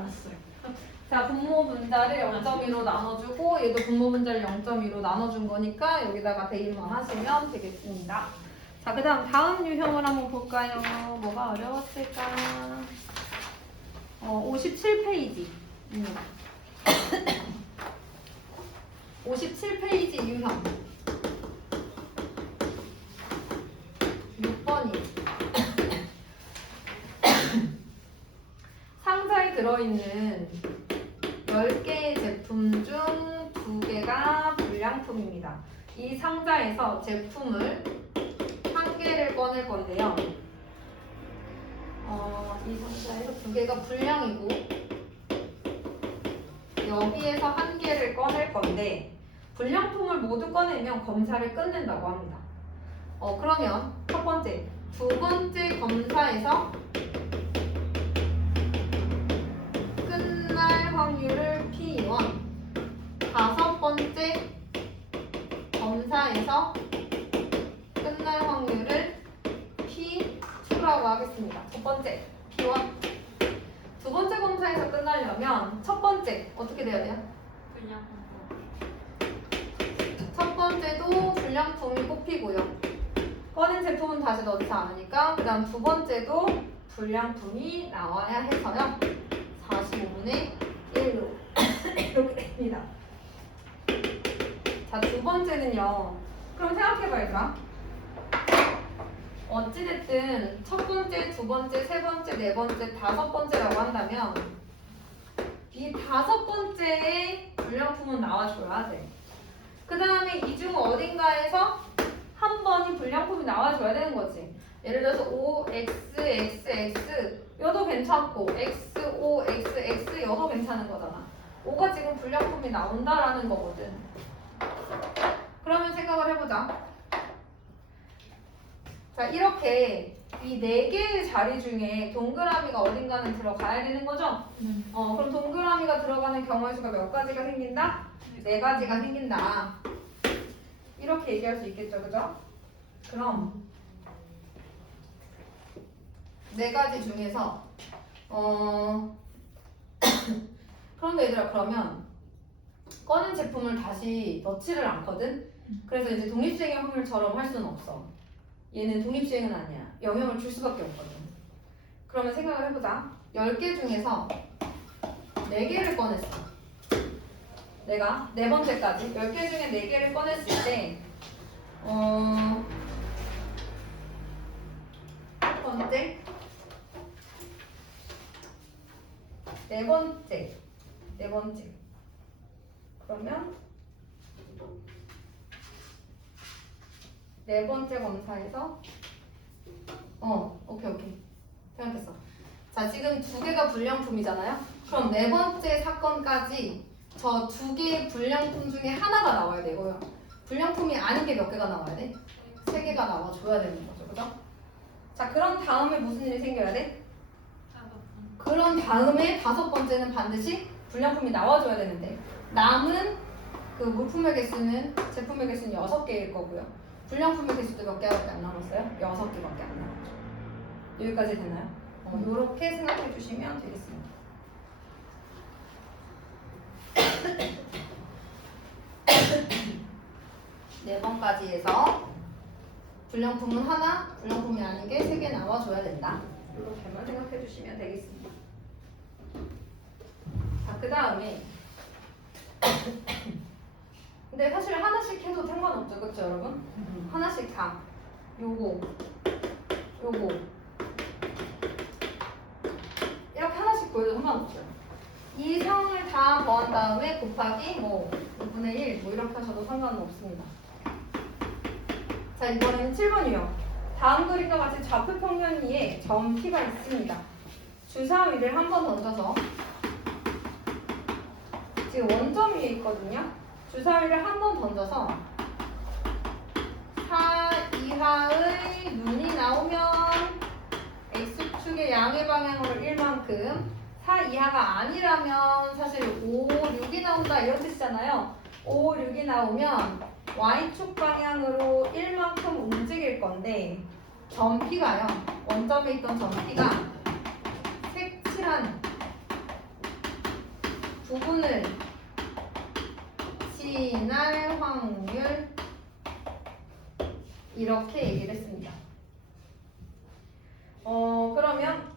않았어요. 자, 분모 분자를 0.2로 나눠주고 얘도 분모 분자를 0.2로 나눠준 거니까 여기다가 대입만 하시면 되겠습니다. 자, 그 다음 유형을 한번 볼까요? 뭐가 어려웠을까? 57페이지. 57페이지 유형 6번이에요. 상자에 들어있는 10개의 제품 중 2개가 불량품입니다. 이 상자에서 제품을 1개를 꺼낼 건데요. 이 상자에서 2개가 불량이고 여기에서 1개를 꺼낼 건데 불량품을 모두 꺼내면 검사를 끝낸다고 합니다. 그러면 첫 번째, 두 번째 검사에서 끝날 확률을 P1, 다섯 번째 검사에서 끝날 확률을 P2라고 하겠습니다. 첫 번째, P1. 두 번째 검사에서 끝나려면 첫 번째 어떻게 돼야 돼요? 첫 번째도 불량품이 뽑히고요. 꺼낸 제품은 다시 넣지 않으니까 그 다음 두 번째도 불량품이 나와야 해서요. 45분의 1로 이렇게 됩니다. 자, 두 번째는요. 그럼 생각해봐 얘들아. 어찌됐든 첫 번째, 두 번째, 세 번째, 네 번째, 다섯 번째라고 한다면 이 다섯 번째의 불량품은 나와줘야 돼. 그 다음에 이 중 어딘가에서 한 번이 불량품이 나와줘야 되는 거지. 예를 들어서 O, X, X, X 여도 괜찮고 X, O, X, X 여도 괜찮은 거잖아. O가 지금 불량품이 나온다라는 거거든. 그러면 생각을 해보자. 자, 이렇게 이 4개의 자리 중에 동그라미가 어딘가는 들어가야 되는 거죠? 그럼 동그라미가 들어가는 경우의 수가 몇 가지가 생긴다? 4가지가 생긴다. 이렇게 얘기할 수 있겠죠, 그죠? 그럼 4가지 중에서 그런데 얘들아 그러면 꺼낸 제품을 다시 넣지를 않거든? 그래서 이제 독립수행의 확률처럼 할 수는 없어. 얘는 독립수행은 아니야. 영향을 줄 수밖에 없거든. 그러면 생각을 해보자. 10개 중에서 4개를 꺼냈어. 내가 4번째까지 10개 중에 4개를 꺼냈을 때 첫 번째, 네 번째 그러면 네 번째 검사에서 오케이 생각했어. 자, 지금 2개가 불량품이잖아요. 그럼 네 번째 사건까지 저 2개의 불량품 중에 하나가 나와야 되고요. 불량품이 아닌 게 몇 개가 나와야 돼? 3개가 나와줘야 되는 거죠, 그죠? 자, 그런 다음에 무슨 일이 생겨야 돼? 그런 다음에 다섯 번째는 반드시 불량품이 나와줘야 되는데 남은 그 물품의 개수는 제품의 개수는 6개일 거고요. 불량품의 개수도 몇 개밖에 안 남았어요? 6개밖에 안 남았죠. 여기까지 됐나요? 이렇게 생각해 주시면 되겠습니다. 네 번까지 해서 불량품은 하나, 불량품이 아닌 게 3개 나와줘야 된다. 이렇게만 생각해 주시면 되겠습니다. 자, 그 다음에 근데 사실 하나씩 해도 상관없죠, 그렇죠 여러분? 하나씩 다 요거 이렇게 하나씩 보여도 상관없어요. 이 상을 다 더한 다음에 곱하기 5분의 1 이렇게 하셔도 상관은 없습니다. 자, 이번에는 7번 유형. 다음 그림과 같이 좌표 평면 위에 점 P가 있습니다. 주사위를 한 번 던져서 지금 원점 위에 있거든요. 주사위를 한 번 던져서 4 이하의 눈이 나오면 X축의 양의 방향으로 1만큼 4 이하가 아니라면 사실 5, 6이 나온다 이런 뜻이잖아요. 5, 6이 나오면 Y축 방향으로 1만큼 움직일 건데 점 P가요. 원점에 있던 점 P가 색칠한 부분을 지날 확률 이렇게 얘기를 했습니다. 그러면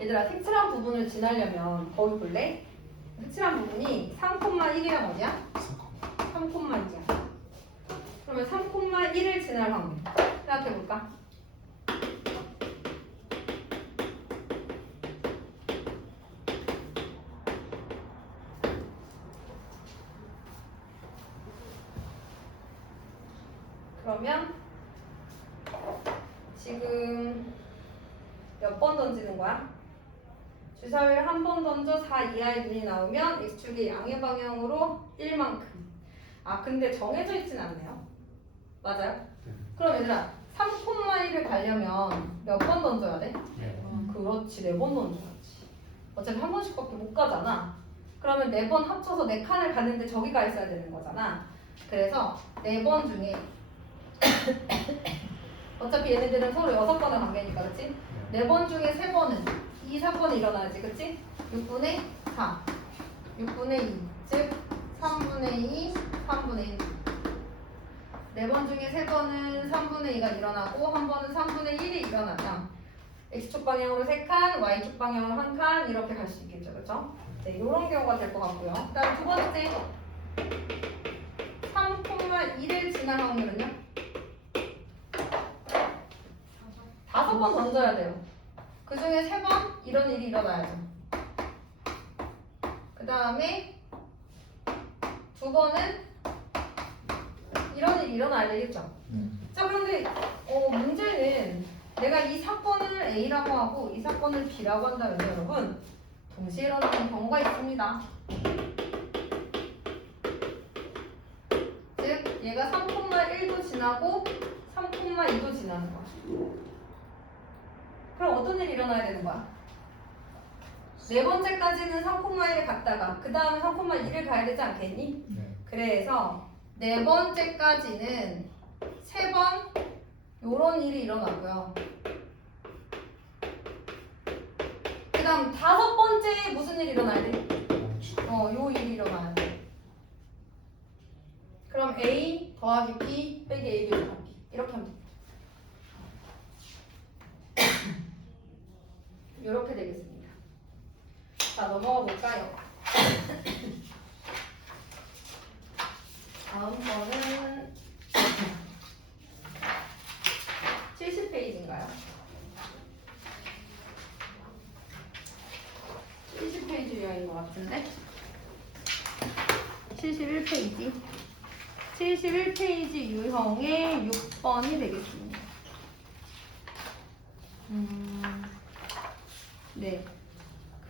얘들아 색칠한 부분을 지나려면 거기 볼래? 색칠한 부분이 3,1이랑 어디야? 3,2야. 그러면 3,1을 지날 확률 생각해볼까? 그러면 지금 몇 번 던지는 거야? 주사위를 한 번 던져 4 이하의 눈이 나오면 X축의 양의 방향으로 1만큼. 아 근데 정해져 있진 않네요. 맞아요? 그럼 얘들아 3,1을 가려면 몇 번 던져야 돼? 그렇지 4번 던져야지. 어차피 한 번씩밖에 못 가잖아. 그러면 4번 합쳐서 4칸을 갔는데 저기 가 있어야 되는 거잖아. 그래서 4번 중에 어차피 얘네들은 서로 6번의 관계니까 그치? 4번 중에 3번은 이 사건이 일어나야지 그치? 6분의 4 6분의 2 즉 3분의 2 3분의 1 4번 중에 3번은 3분의 2가 일어나고 한 번은 3분의 1이 일어나자 X축 방향으로 3칸 Y축 방향으로 1칸 이렇게 갈 수 있겠죠 그쵸? 네, 이런 경우가 될 것 같고요. 그 다음 두 번째 3,1을 지날 확률은요? 5번 던져야 돼요. 그 중에 3번 이런 일이 일어나야죠. 그 다음에 2번은 이런 일이 일어나야 되겠죠. 자 그런데 문제는 내가 이 사건을 A라고 하고 이 사건을 B라고 한다면 여러분 동시에 일어나는 경우가 있습니다. 즉 얘가 3,1도 지나고 3,2도 지나는 거야. 그럼 어떤 일이 일어나야 되는 거야? 네 번째까지는 3,1을 갔다가 그 다음에 3,1을 가야 되지 않겠니? 네. 그래서 네 번째까지는 3번 요런 일이 일어나고요. 그 다음 5번째에 무슨 일이 일어나야 돼? 요 일이 일어나야 돼. 그럼 A 더하기 B 빼기 A 더하기 이렇게 하면 돼. 이렇게 되겠습니다. 자 넘어가 볼까요? 다음 거는 70페이지인가요? 70페이지 유형인 것 같은데 71페이지 71페이지 유형의 6번이 되겠습니다. 네.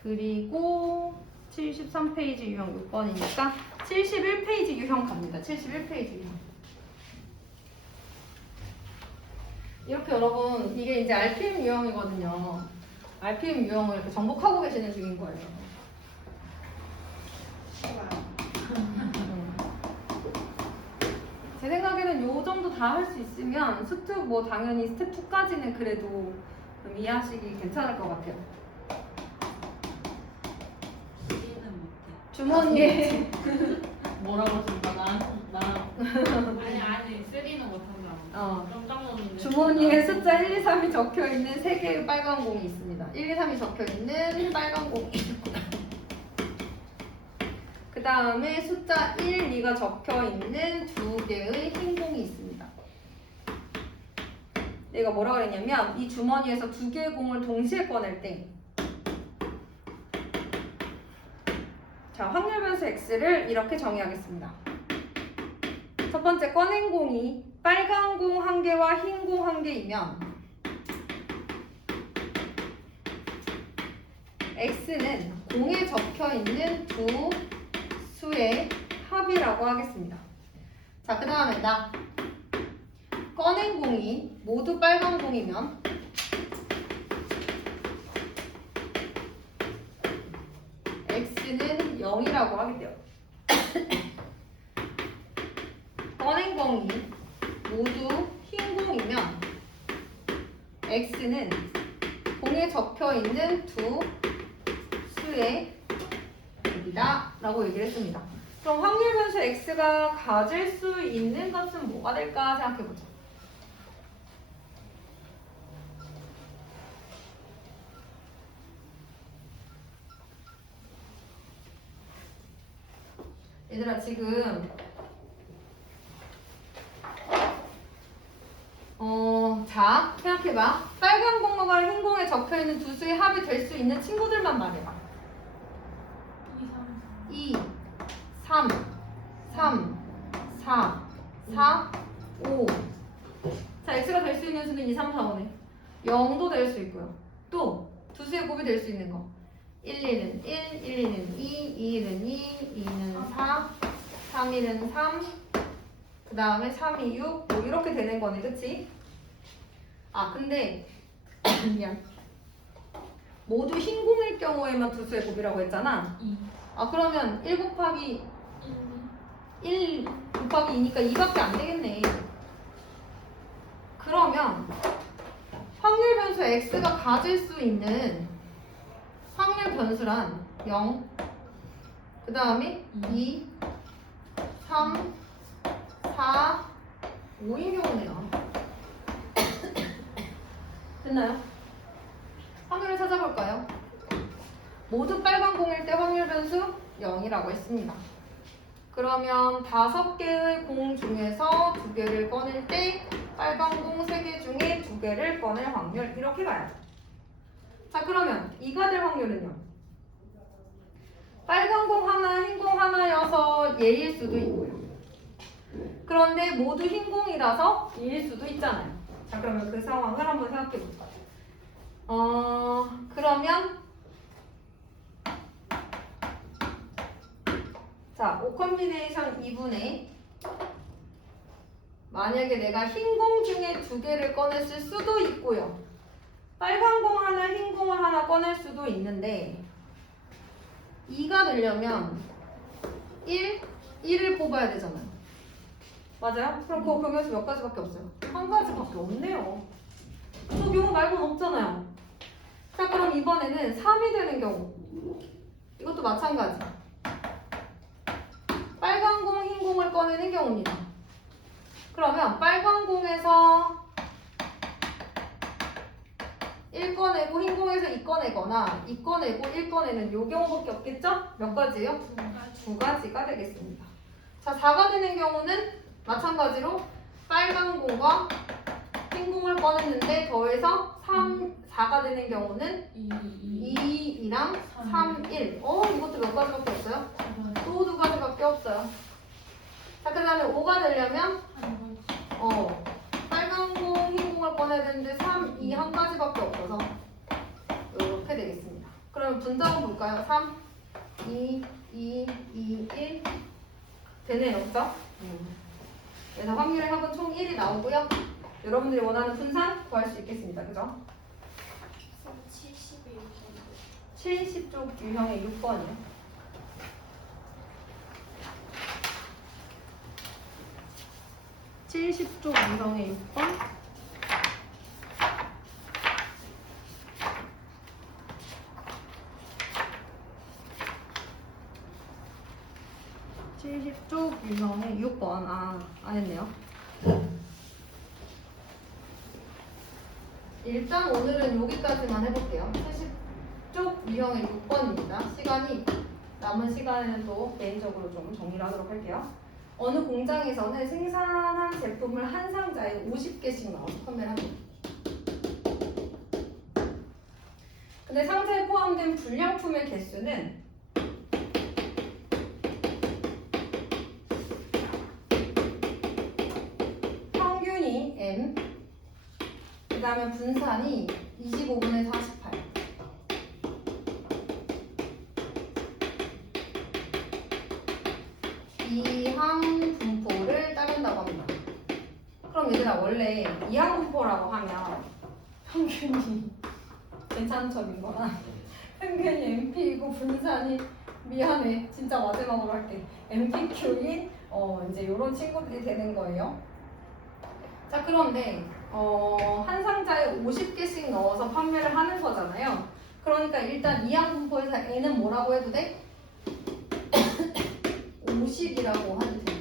그리고 73페이지 유형 6번이니까 71페이지 유형 갑니다. 71페이지 유형. 이렇게 여러분 이게 이제 RPM 유형이거든요. RPM 유형을 이렇게 정복하고 계시는 중인 거예요. 제 생각에는 요 정도 다 할 수 있으면 스텝 뭐 당연히 스텝 2까지는 그래도 좀 이해하시기 괜찮을 것 같아요. 주머니에 뭐라고 했습니까? 아니 쓰리는 못한다. 깜짝 놀랐는데. 주머니에 숫자 1, 2, 3이 적혀 있는 3개의 빨간 공이 있습니다. 1, 2, 3이 적혀 있는 빨간 공이 있고 그 다음에 숫자 1, 2가 적혀 있는 2개의 흰 공이 있습니다. 얘가 뭐라 그랬냐면 이 주머니에서 2개의 공을 동시에 꺼낼 때 자, 확률 변수 x를 이렇게 정의하겠습니다. 첫 번째 꺼낸 공이 빨간 공 1개와 흰 공 1개이면 x는 공에 적혀 있는 두 수의 합이라고 하겠습니다. 자, 그 다음에 나 꺼낸 공이 모두 빨간 공이면 x는 0이라고 하게 돼요. 꺼낸 공이 모두 흰 공이면 x는 공에 적혀 있는 두 x의 곱이다 라고 얘기를 했습니다. 그럼 확률 변수 x가 가질 수 있는 것은 뭐가 될까 생각해보자. 얘들아 지금 자 생각해봐. 빨간 공과 흰 공에 적혀있는 두 수의 합이 될 수 있는 친구들만 말해봐. 2, 3, 3, 4, 4, 5. 자, x가 될 수 있는 수는 2, 3, 4, 5네. 0도 될 수 있고요. 또 두 수의 곱이 될 수 있는 거. 1, 1은 1, 1, 1은 2, 2, 1은 2, 2는 4, 3, 1은 3, 그 다음에 3, 2, 6, 뭐 이렇게 되는 거네, 그치? 아, 근데 미안. 모두 흰 공일 경우에만 두 수의 곱이라고 했잖아. 2. 아, 그러면 1 곱하기 1 곱하기 2니까 2밖에 안 되겠네. 그러면 확률 변수 x가 가질 수 있는 확률 변수란 0, 그 다음에 2, 3, 4, 5인 경우네요. 됐나요? 확률을 찾아볼까요? 모두 빨간 공일 때 확률 변수 0이라고 했습니다. 그러면 5개의 공 중에서 2개를 꺼낼 때 빨간 공 3개 중에 2개를 꺼낼 확률 이렇게 가야죠. 자 그러면 2가 될 확률은요? 빨간 공 하나, 흰 공 하나여서 얘일 수도 있고요. 그런데 모두 흰 공이라서 얘일 수도 있잖아요. 자 그러면 그 상황을 한번 생각해 볼까요? 그러면 자, 5컴비네이션 2분의 만약에 내가 흰 공 중에 2개를 꺼냈을 수도 있고요. 빨간 공 하나, 흰 공을 하나 꺼낼 수도 있는데 2가 되려면 1을 뽑아야 되잖아요. 맞아요? 그럼 그 경우에서 몇 가지밖에 없어요? 한 가지밖에 없네요. 그 경우 말고는 없잖아요. 자, 그럼 이번에는 3이 되는 경우 이것도 마찬가지. 빨간 공, 흰 공을 꺼내는 경우입니다. 그러면 빨간 공에서 1 꺼내고 흰 공에서 2 꺼내거나 2 꺼내고 1 꺼내는 요 경우밖에 없겠죠? 몇 가지예요? 두 가지가 되겠습니다. 자, 4가 되는 경우는 마찬가지로 빨간 공과 흰 공을 꺼냈는데 더해서 4가 되는 경우는 2랑 3, 1. 이것도 몇 가지밖에 없어요? 또 2가지밖에 없어요. 자, 그 다음에 5가 되려면 빨간 공, 흰 공을 꺼내야 되는데 3, 2 한 가지밖에 없어서 이렇게 되겠습니다. 그러면 분자는 볼까요? 3, 2, 2, 2, 1 되네요, 그렇죠? 그래서 확률의 합은 총 1이 나오고요. 여러분들이 원하는 분산 구할 수 있겠습니다. 그죠? 70쪽 유형의 6번이요. 70쪽 유형의 6번. 쪽 유형의 6번. 안 했네요. 일단 오늘은 여기까지만 해볼게요. 70쪽 유형의 6번입니다. 남은 시간에는 또 개인적으로 좀 정리를 하도록 할게요. 어느 공장에서는 생산한 제품을 한 상자에 50개씩 넣어서 판매를 합니다. 근데 상자에 포함된 불량품의 개수는 평균이 M, 그 다음에 분산이 25분의 48. 이항 분포를 따른다고 합니다. 그럼 얘들아 원래 이항 분포라고 하면 평균이 괜찮죠 민거나 평균이 MP이고 분산이 미안해 진짜 마지막으로 할게 MPQ인 이제 이런 친구들이 되는 거예요. 자 그런데 한 상자에 50개씩 넣어서 판매를 하는 거잖아요. 그런데 그러니까 일단 이항분포에서 n은 뭐라고 해도 돼? 50이라고 하도 돼.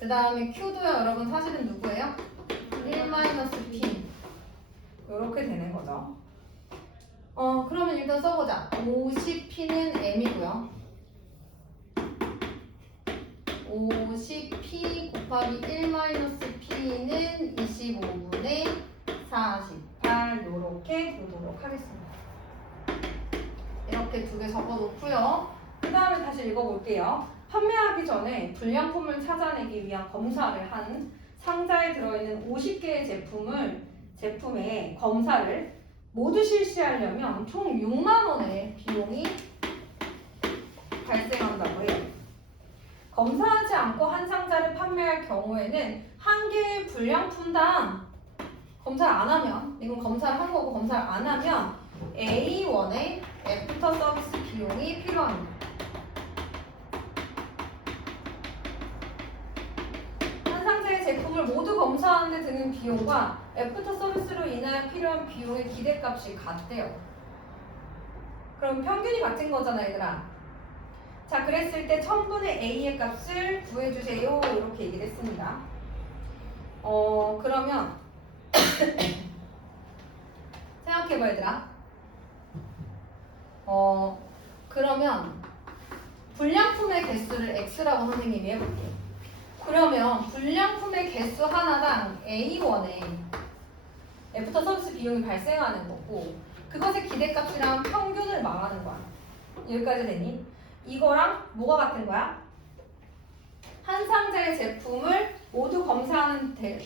그 다음에 Q도요 여러분 사실은 누구예요? 1-P 이렇게 되는 거죠. 그러면 일단 써보자. 50P는 M이고요. 50P 곱하기 1-P는 25분의 48 요렇게 보도록 하겠습니다. 이렇게 두 개 적어놓고요. 그 다음에 다시 읽어볼게요. 판매하기 전에 불량품을 찾아내기 위한 검사를 한 상자에 들어있는 50개의 제품의 검사를 모두 실시하려면 총 6만 원의 비용이 발생한다고 해요. 검사하지 않고 한 상자를 판매할 경우에는 한 개의 불량품당 검사를 안 하면, 이건 검사를 한 거고 검사를 안 하면 A1의 애프터 서비스 비용이 필요합니다. 한 상자의 제품을 모두 검사하는 데 드는 비용과 애프터 서비스로 인하여 필요한 비용의 기대값이 같대요. 그럼 평균이 같은 거잖아 얘들아. 자, 그랬을 때 1000분의 A의 값을 구해주세요 이렇게 얘기를 했습니다. 그러면 생각해봐 얘들아. 그러면 불량품의 개수를 X라고 선생님이 해볼게요. 그러면 불량품의 개수 하나당 A1에 애프터 서비스 비용이 발생하는 거고, 그것의 기대값이랑 평균을 말하는 거야. 여기까지 되니? 이거랑 뭐가 같은 거야? 한 상자의 제품을 모두 검사하는데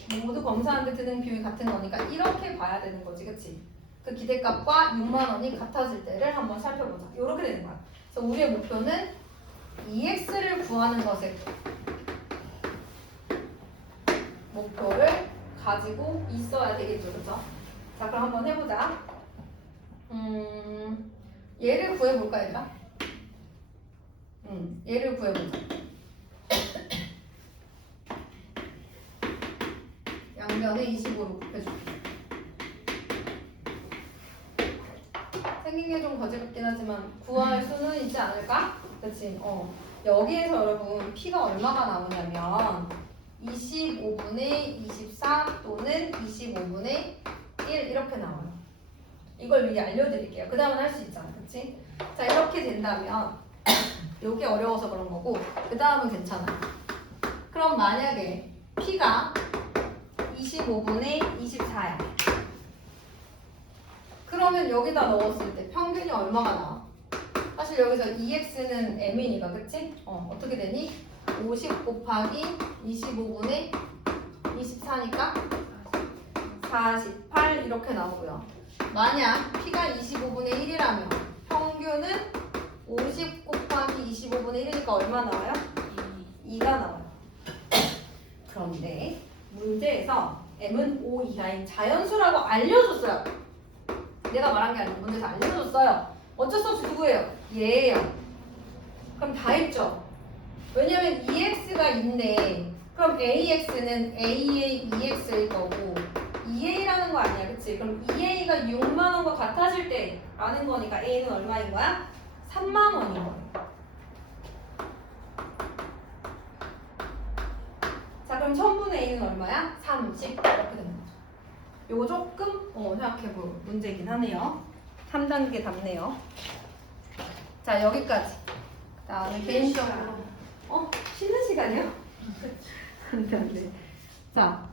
드는 비용이 같은 거니까 이렇게 봐야 되는 거지, 그치? 그 기대값과 6만 원이 같아질 때를 한번 살펴보자. 이렇게 되는 거야. 그래서 우리의 목표는 EX를 구하는 것에 목표를 가지고 있어야 되겠죠, 그죠? 자, 그럼 한번 해보자. 얘를 구해볼까, 얘들아? 얘를 구해보자. 양변에 25로 곱해줄게. 생긴 게 좀 거지 같긴 하지만 구할 수는 있지 않을까? 그치? 여기에서 여러분 P가 얼마가 나오냐면 25분의 24 또는 25분의 1 이렇게 나와요. 이걸 미리 알려드릴게요. 그 다음은 할 수 있잖아, 그치? 자, 이렇게 된다면 요게 어려워서 그런 거고 그 다음은 괜찮아. 그럼 만약에 P가 25분의 24야. 그러면 여기다 넣었을 때 평균이 얼마가 나와? 사실 여기서 EX는 M이니까, 그치? 어떻게 되니? 50 곱하기 25분의 24니까 48 이렇게 나오고요. 만약 P가 25분의 1이라면 평균은 50 곱하기 25분의 1이니까 얼마 나와요? 2가 나와요. 그런데 문제에서 M은 5 이하인 자연수라고 알려줬어요. 내가 말한 게 아니고 문제에서 알려줬어요. 어쩔 수 없이 누구예요? 얘예요. 그럼 다 했죠? 왜냐면 EX가 있네. 그럼 AX는 A의 EX일 거고 2A라는 거 아니야, 그치? 그럼 2A가 6만 원과 같아질 때 라는 거니까 A는 얼마인 거야? 3만 원인 거예요. 자, 그럼 1000분의 A는 얼마야? 30 이렇게 되는 거죠. 요거 조금 생각해볼 문제이긴 하네요. 3단계 답네요. 자, 여기까지. 그 다음에 개인적으로 쉬는 시간이요? 안 돼, 안 돼. 자,